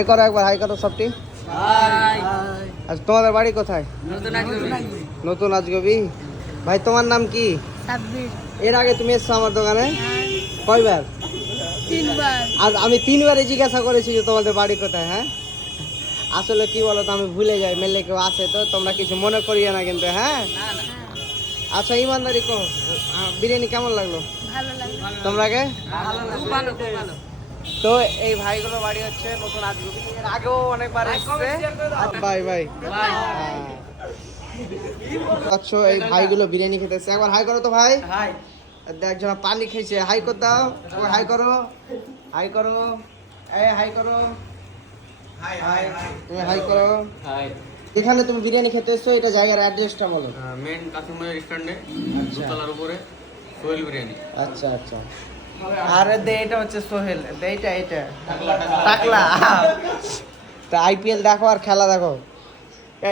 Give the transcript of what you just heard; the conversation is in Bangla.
হাই করো একবার, হাই করো সবটি। আজ তোমাদের বাড়ি কোথায়? নতুন আজগবি। ভাই তোমার নাম কি? এর আগে তুমি এসছো আমার দোকানে কয়বার? 3 বার। আজ আমি 3বারই জিজ্ঞাসা করেছি যে তোমাদের বাড়ি কোথায়। হ্যাঁ আসলে কি বলো তো, আমি ভুলে যাই, মেলে কেউ আসে তো তোমরা কিছু মনে করিও না কিন্তু। হ্যাঁ আচ্ছা ইমানদারি কো, বিরিয়ানি কেমন লাগলো? ভালো লাগে। তোমরাকে? ভালো। তো এই ভাইগুলো বাড়ি হচ্ছে নতুন আজগবি, এর আগেও অনেকবার এসেছে। Bye bye. আচ্ছা এই ভাইগুলো বিরিয়ানি খেতে এসেছে, একবার হাই করো তো ভাই। হাই। একজন পানি খেয়েছে, হাই করে দাও। হাই করো, হাই করো, এই হাই করো, হাই হাই, তুমি হাই করো। হাই। এখানে তুমি বিরিয়ানি খেতে এসেছো, এটা জায়গার অ্যাড্রেসটা বলো। মেন কাসিমবাজার রেস্টুরেন্টে দোতলার উপরে সোহেল বিরিয়ানি। আচ্ছা আচ্ছা। আর এটা হচ্ছে সোহেল, এটা টাকলা। তা আইপিএল দেখো আর খেলা দেখো।